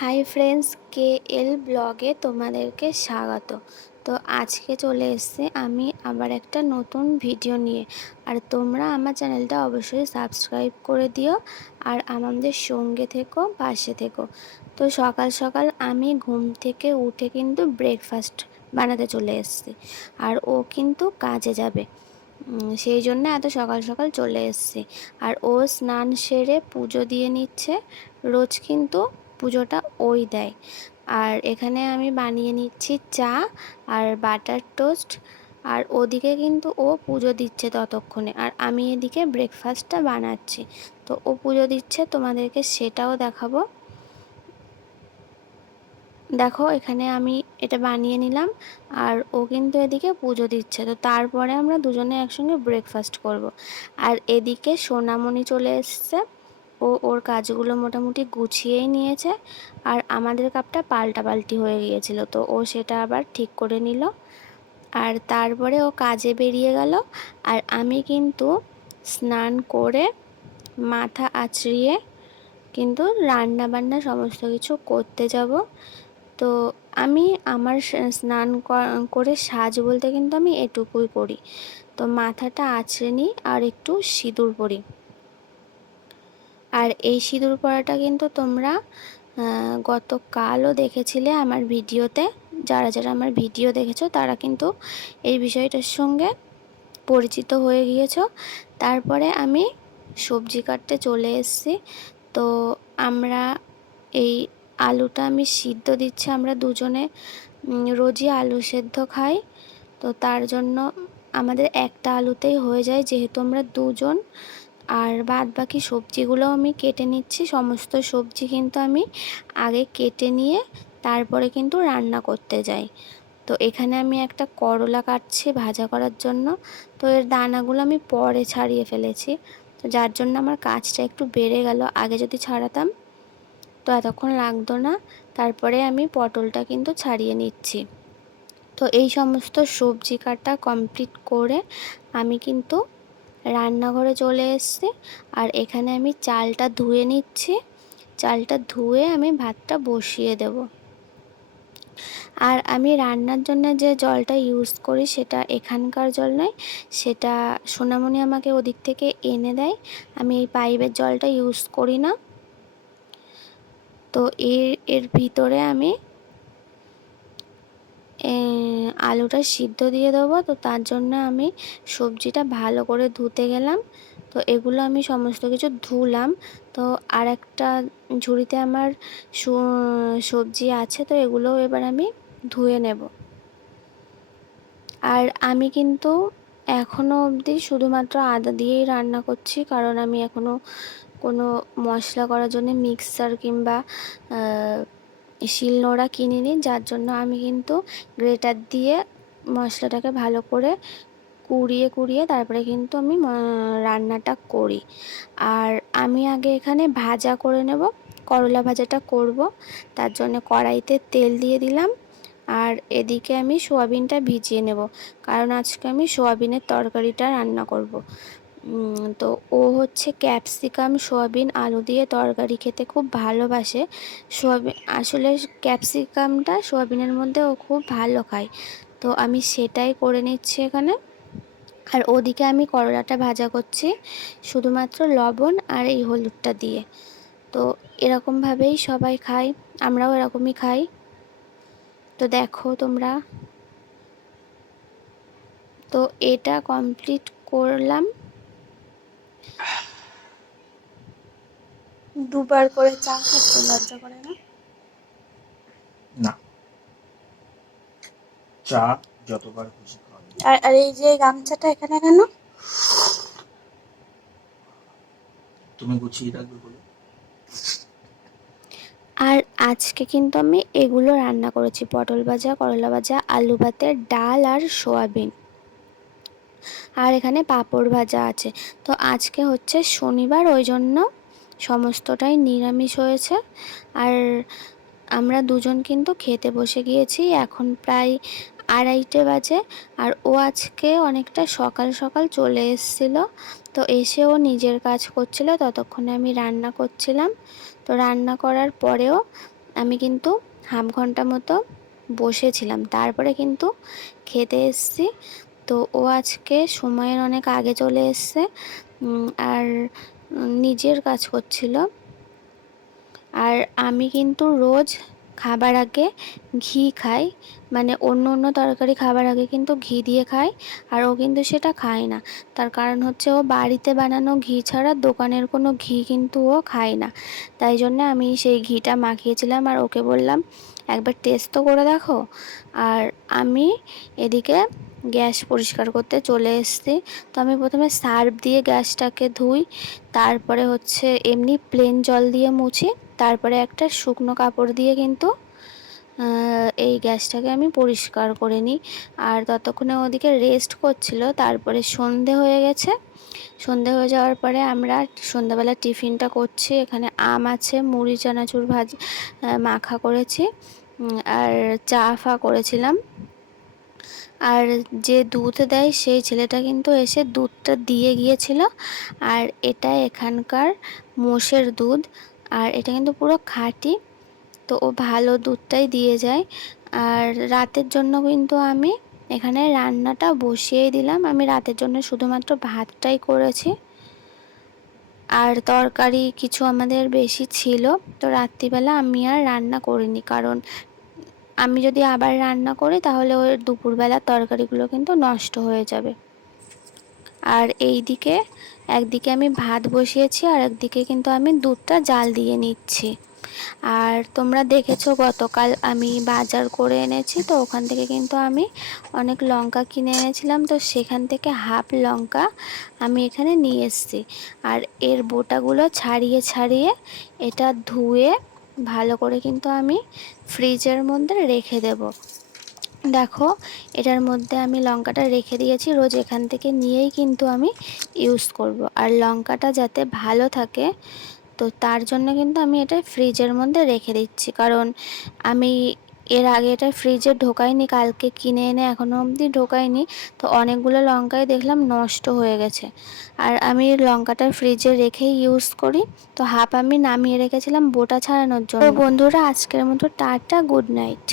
Hi friends, কে এল ব্লগে তোমাদেরকে স্বাগত। তো আজকে চলে এসেছি আমি আবার একটা নতুন ভিডিও নিয়ে। আর তোমরা আমার চ্যানেলটা অবশ্যই সাবস্ক্রাইব করে দিও আর আমাদের সঙ্গে থেকো, পাশে থেকো। তো সকাল সকাল আমি ঘুম থেকে উঠে কিন্তু ব্রেকফাস্ট বানাতে চলে এসেছি। আর ও কিন্তু কাজে যাবে, সেই জন্য এত সকাল সকাল চলে এসেছি। আর ও স্নান সেরে পুজো দিয়ে নিচ্ছে। রোজ কিন্তু পুজোটা ওই দেয়। আর এখানে আমি বানিয়ে নিচ্ছি চা আর বাটার টোস্ট। আর ওদিকে কিন্তু ও পুজো দিচ্ছে ততক্ষণে, আর আমি এদিকে ব্রেকফাস্টটা বানাচ্ছি। তো ও পুজো দিচ্ছে, তোমাদেরকে সেটাও দেখাবো। দেখো, এখানে আমি এটা বানিয়ে নিলাম আর ও কিন্তু এদিকে পুজো দিচ্ছে। তো তারপরে আমরা দুজনে একসঙ্গে ব্রেকফাস্ট করব। আর এদিকে সোনামণি চলে এসছে। ও ওর কাজগুলো মোটামুটি গুছিয়েই নিয়েছে। আর আমাদের কাপটা পাল্টাপাল্টি হয়ে গিয়েছিল, তো ও সেটা আবার ঠিক করে নিল। আর তারপরে ও কাজে বেরিয়ে গেল। আর আমি কিন্তু স্নান করে মাথা আঁচড়িয়ে কিন্তু রান্না বান্না সমস্ত কিছু করতে যাব। তো আমি আমার স্নান করে সাজ বলতে কিন্তু আমি এটুকুই করি। তো মাথাটা আঁচড়ে নিই আর একটু সিঁদুর পরি। আর এই সিঁদুর পরাটা কিন্তু তোমরা গতকালও দেখেছিলে আমার ভিডিওতে। যারা যারা আমার ভিডিও দেখেছো তারা কিন্তু এই বিষয়টার সঙ্গে পরিচিত হয়ে গিয়েছো। তারপরে আমি সবজি কাটতে চলে এসেছি। তো আমরা এই আলুটা আমি সিদ্ধ দিচ্ছি। আমরা দুজনে রোজই আলু সেদ্ধ খাই। তো তার জন্য আমাদের একটা আলুতেই হয়ে যায়, যেহেতু আমরা দুজন। আর বাদ বাকি সবজিগুলো আমি কেটে নিচ্ছি। সমস্ত সবজি কিন্তু আমি আগে কেটে নিয়ে তারপরে কিন্তু রান্না করতে যাই। তো এখানে আমি একটা করলা কাটছি ভাজা করার জন্য। তো এর দানাগুলো আমি পরে ছাড়িয়ে ফেলেছি, তো যার জন্য আমার কাজটা একটু বেড়ে গেল। আগে যদি ছাড়াতাম তো এতক্ষণ লাগতো না। তারপরে আমি পটলটা কিন্তু ছাড়িয়ে নিচ্ছি। তো এই সমস্ত সবজি কাটা কমপ্লিট করে আমি কিন্তু রান্নাঘরে চলে এসেছি। আর এখানে আমি চালটা ধুয়ে নিচ্ছি। চালটা ধুয়ে আমি ভাতটা বসিয়ে দেব। আর আমি রান্নার জন্য যে জলটা ইউজ করি সেটা এখানকার জল নয়, সেটা সোনামণি আমাকে ওদিক থেকে এনে দেয়। আমি এই পাইপের জলটা ইউজ করি না। তো এর ভিতরে আমি আলুটা সিদ্ধ দিয়ে দেবো। তো তার জন্য আমি সবজিটা ভালো করে ধুতে গেলাম। তো এগুলো আমি সমস্ত কিছু ধুলাম। তো আর একটা ঝুড়িতে আমার সবজি আছে, তো এগুলো এবার আমি ধুয়ে নেব। আর আমি কিন্তু এখনও অবধি শুধুমাত্র আদা দিয়েই রান্না করছি, কারণ আমি এখনও কোনো মশলা করার জন্য মিক্সার কিংবা শিলনোড়া কিনিনি। যার জন্য আমি কিন্তু গ্রেটার দিয়ে মশলাটাকে ভালো করে কুড়িয়ে কুড়িয়ে তারপরে কিন্তু আমি রান্নাটা করি। আর আমি আগে এখানে ভাজা করে নেব, করলা ভাজাটা করব। তার জন্য কড়াইতে তেল দিয়ে দিলাম। আর এদিকে আমি সোয়াবিনটা ভিজিয়ে নেব, কারণ আজকে আমি সোয়াবিনের তরকারিটা রান্না করব। তো ও হচ্ছে ক্যাপসিকাম সোয়াবিন আলু দিয়ে তরকারি খেতে খুব ভালোবাসে। সোয়াবিন আসলে ক্যাপসিকামটা সোয়াবিনের মধ্যে ও খুব ভালো খায়। তো আমি সেটাই করে নিচ্ছি এখানে। আর ওদিকে আমি করলাটা ভাজা করছি শুধুমাত্র লবণ আর এই হলুদটা দিয়ে। তো এরকমভাবেই সবাই খায়, আমরাও এরকমই খাই। তো দেখো তোমরা, তো এটা কমপ্লিট করলাম। দুবার করে চা খেতে লজ্জা করে না? না, চা যতবার খুশি খাওয়া যায়। আর এই যে গামছাটা এখানে কেন? তুমি গুছিয়ে রাখবে বলে। আর আজকে কিন্তু আমি এগুলো রান্না করেছি: পটল ভাজা, করলা ভাজা, আলু ভাতে, ডাল আর সোয়াবিন। আর এখানে পাঁপড় ভাজা আছে। তো আজকে হচ্ছে শনিবার, ওই জন্য সমস্তটাই নিরামিষ হয়েছে। আর আমরা দুজন কিন্তু খেতে বসে গিয়েছি, এখন প্রায় 2:30 বাজে। আর ও আজকে অনেকটা সকাল সকাল চলে এসেছিলো। তো এসে ও নিজের কাজ করছিল, ততক্ষণে আমি রান্না করছিলাম। তো রান্না করার পরেও আমি কিন্তু হাফ ঘন্টা মতো বসেছিলাম, তারপরে কিন্তু খেতে এসেছি। তো ও আজকে সময়ের অনেক আগে চলে এসছে আর নিজের কাজ করছিল। আর আমি কিন্তু রোজ খাবার আগে ঘি খাই, মানে অন্য অন্য তরকারি খাবার আগে কিন্তু ঘি দিয়ে খাই, আর ও কিন্তু সেটা খায় না। তার কারণ হচ্ছে ও বাড়িতে বানানো ঘি ছাড়া দোকানের কোনো ঘি কিন্তু ও খায় না। তাই জন্য আমি সেই ঘিটা মাখিয়েছিলাম আর ওকে বললাম একবার টেস্ট তো করে দেখো। আর আমি এদিকে গ্যাস পরিষ্কার করতে চলে এসেছি। তো আমি প্রথমে সার্ফ দিয়ে গ্যাসটাকে ধুই, তারপরে হচ্ছে এমনি প্লেন জল দিয়ে মুছি, তারপরে একটা শুকনো কাপড় দিয়ে কিন্তু এই গ্যাসটাকে আমি পরিষ্কার করে নিই। আর ততক্ষণে ওদিকে রেস্ট করছিল। তারপরে সন্ধে হয়ে গেছে। সন্ধে হয়ে যাওয়ার পরে আমরা সন্ধ্যাবেলা টিফিনটা করছি। এখানে আম আছে, মুড়ি চানাচুর ভাজি মাখা করেছি, আর চা ফা করেছিলাম। আর যে দুধ দেয় সেই ছেলেটা কিন্তু এসে দুধটা দিয়ে গিয়েছিল। আর এটা এখানকার মোষের দুধ, আর এটা কিন্তু পুরো খাঁটি। তো ও ভালো দুধটাই দিয়ে যায়। আর রাতের জন্য কিন্তু আমি এখানে রান্নাটা বসিয়েই দিলাম। আমি রাতের জন্য শুধুমাত্র ভাতটাই করেছি, আর তরকারি কিছু আমাদের বেশি ছিল। তো রাত্রিবেলা আমি আর রান্না করিনি, কারণ আমি যদি আবার রান্না করি তাহলে ওই দুপুরবেলার তরকারিগুলো কিন্তু নষ্ট হয়ে যাবে। আর এইদিকে একদিকে আমি ভাত বসিয়েছি আর একদিকে কিন্তু আমি দুধটা জাল দিয়ে নিচ্ছি। আর তোমরা দেখেছো গতকাল আমি বাজার করে এনেছি, তো ওখান থেকে কিন্তু আমি অনেক লঙ্কা কিনে এনেছিলাম। তো সেখান থেকে হাফ লঙ্কা আমি এখানে নিয়ে এসেছি। আর এর বোটাগুলো ছাড়িয়ে ছাড়িয়ে এটা ধুয়ে ভালো করে কিন্তু আমি ফ্রিজের মধ্যে রেখে দেব। দেখো এটার মধ্যে আমি লঙ্কাটা রেখে দিয়েছি, রোজ এখান থেকে নিয়েই কিন্তু আমি ইউজ করব। আর লঙ্কাটা যাতে ভালো থাকে তো তার জন্য কিন্তু আমি এটা ফ্রিজের মধ্যে রেখে দিচ্ছি, কারণ আমি এর আগে এটা ফ্রিজে ঢোকাইনি, কালকে কিনে এনে এখনও অবধি ঢোকাইনি। তো অনেকগুলো লঙ্কাই দেখলাম নষ্ট হয়ে গেছে। আর আমি লঙ্কাটা ফ্রিজে রেখেই ইউজ করি। তো হাফ আমি নামিয়ে রেখেছিলাম বোটা ছাড়ানোর জন্য। তো বন্ধুরা আজকের মতো টাটা, গুড নাইট।